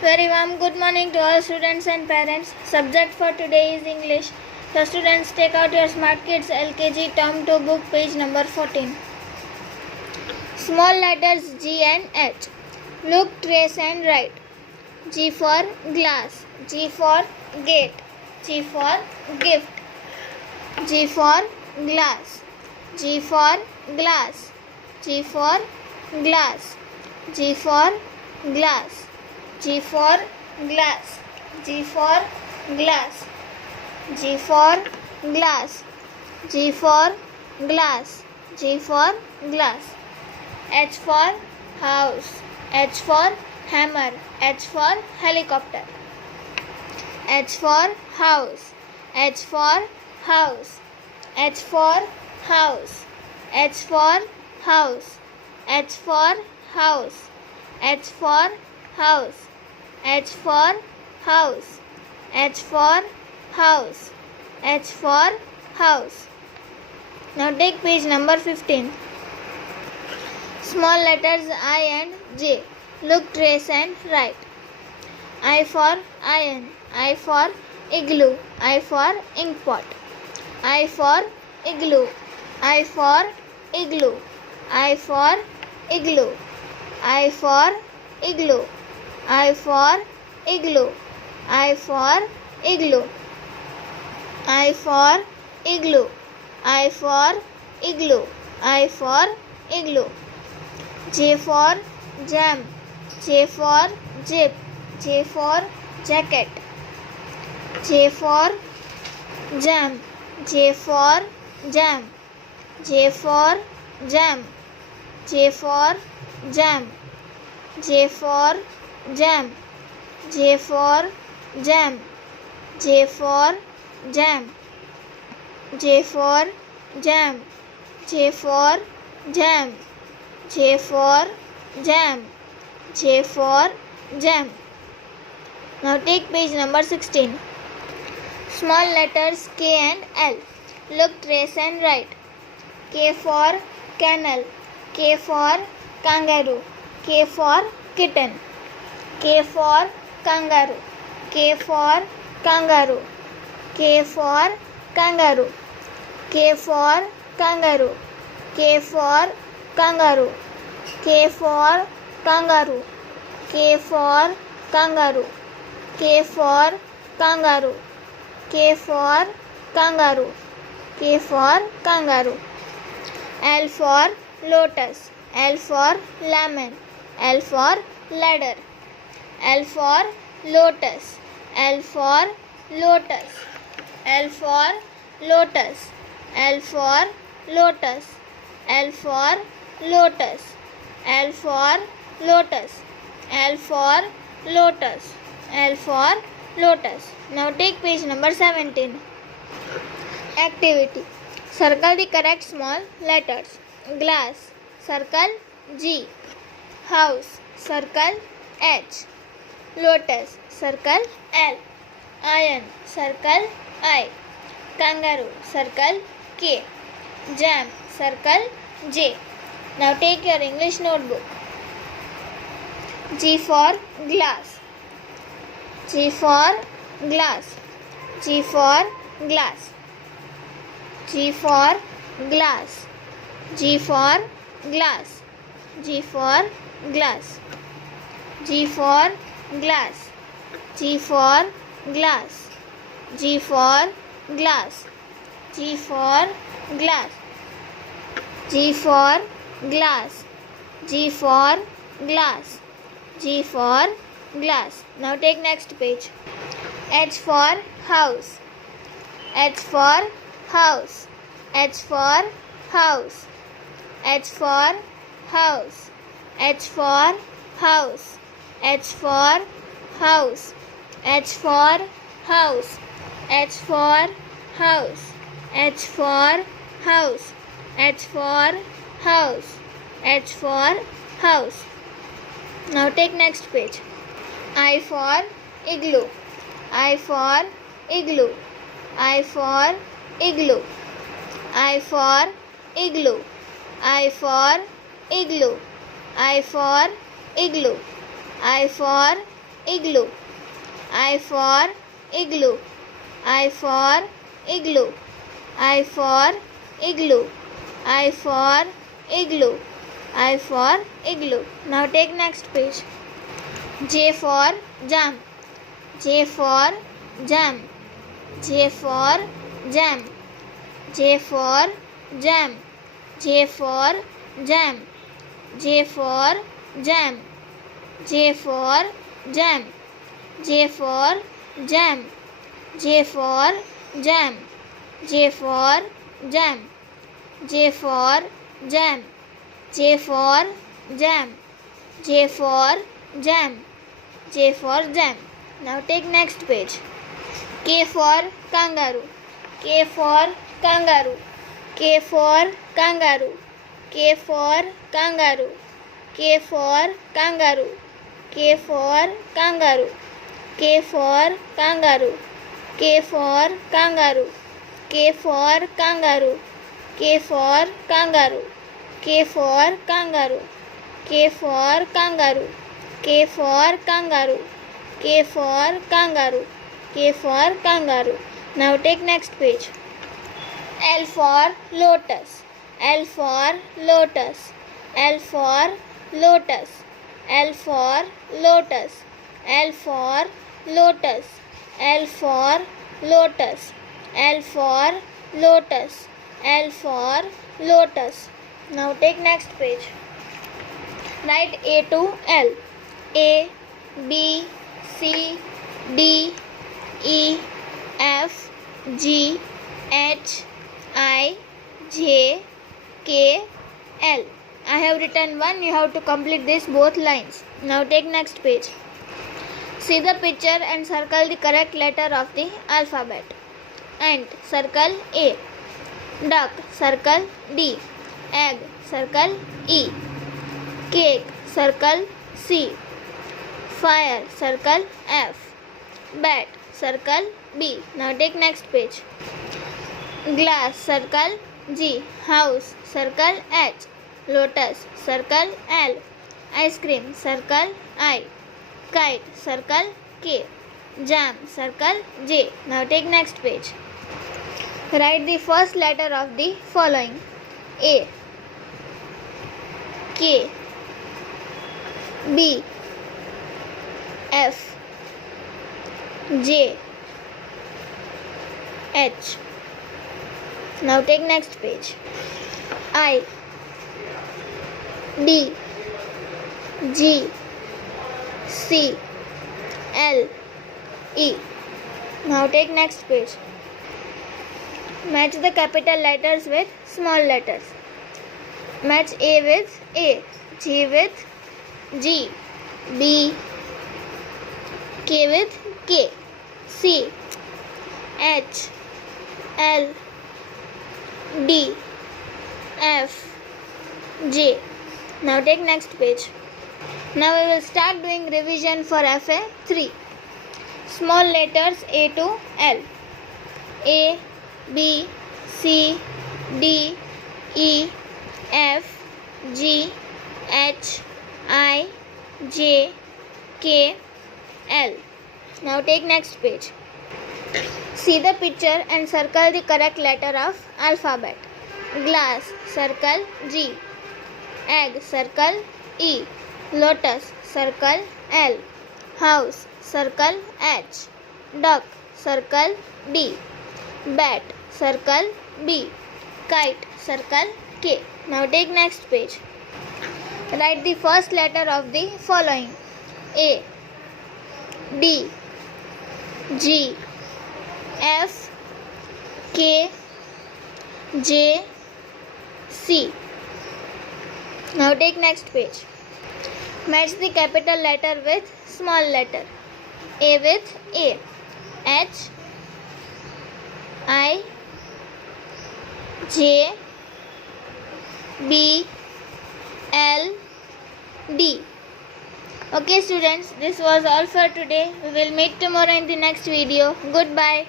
Very warm good morning to all students and parents. Subject for today is English. So students, take out your Smart Kids LKG Term 2 book, page number 14. Small letters G and H. Look, trace and write. G for glass. G for gate. G for gift. G for glass. G for glass. G for glass. G for glass. G for glass. G for glass. G for glass. G for glass. G for glass. H for house. H for hammer. H for helicopter. H for house. H for house. H for house. H for house. H for house. H for house. H for house. H for house. H for house. Now take page number 15. Small letters I and J. Look, trace and write. I for iron. I for igloo. I for ink pot. I for igloo. I for igloo. I for igloo. I for igloo. I for igloo. I for igloo. I for igloo. I for igloo. I for igloo. J for jam. J for jib. J for jacket. J for jam. J for jam. J for jam. J for jam. J for jam. J for jam. J for jam. J for jam. J for jam. J for jam. J for jam. Now take page number 16. Small letters K and L. Look, trace and write. K for kennel. K for kangaroo. K for kitten. K for kangaroo. K for kangaroo. K for kangaroo. K for kangaroo. K for kangaroo. K for kangaroo. K for kangaroo. K for kangaroo. K for kangaroo. K for kangaroo. L for lotus. L for lemon. L for ladder. L for lotus. L for lotus. L for lotus. L for lotus. L for lotus. L for lotus. L for lotus. L for lotus. Now take page number 17. Activity. Circle the correct small letters. Glass. Circle G. House. Circle H. Lotus. Circle L. Iron. Circle I. Kangaroo. Circle K. Jam. Circle J. Now take your English notebook. G for glass. G for glass. G for glass. G for glass. G for glass. G for glass. G for glass. G for glass. G for glass. G for glass. G for glass. G for glass. G for glass. Now take next page. H for house. H for house. H for house. H for house. H for house. H for house. H for house. H for house. H for house. H for house. H for house. Now take next page. I for igloo. I for igloo. I for igloo. I for igloo. I for igloo. I for igloo. I for igloo. I for igloo. I for igloo. I for igloo. I for igloo. I for igloo. Now take next page. J for jam. J for jam. J for jam. J for jam. J for jam. J for jam. J for jam. J for jam. J for jam. J for jam. J for jam. J for jam. J for jam. J for jam. Now take next page. K for kangaroo. K for kangaroo. K for kangaroo. K for kangaroo. K for kangaroo. K for kangaroo. K for kangaroo. K for kangaroo. K for kangaroo. K for kangaroo. K for kangaroo. K for kangaroo. K for kangaroo. K for kangaroo. K for kangaroo. Now take next page. L for lotus. L for lotus. L for lotus. L for lotus. L for lotus. L for lotus. L for lotus. L for lotus. Now take next page. Write A to L. A, B, C, D, E, F, G, H, I, J, K, L. I have written one. You have to complete this both lines. Now take next page. See the picture and circle the correct letter of the alphabet. Ant, circle A. Duck, circle D. Egg, circle E. Cake, circle C. Fire, circle F. Bat, circle B. Now take next page. Glass, circle G. House, circle H. Lotus, circle L. Ice cream, circle I. Kite, circle K. Jam, circle J. Now take next page. Write the first letter of the following. A, K, B, F, J, H. Now take next page. I, D, G, C, L, E. Now take next page. Match the capital letters with small letters. Match A with A, G with G, B, K with K, C, H, L, D, F, J. Now take next page. Now we will start doing revision for FA3. Small letters A to L. A, B, C, D, E, F, G, H, I, J, K, L. Now take next page. See the picture and circle the correct letter of alphabet. Glass, circle G. Egg, circle E. Lotus, circle L. House, circle H. Duck, circle D. Bat, circle B. Kite, circle K. Now take next page. Write the first letter of the following. A, D, G, F, K, J, C. Now take next page. Match the capital letter with small letter. A with A. H, I, J, B, L, D. Okay students, this was all for today. We will meet tomorrow in the next video. Goodbye.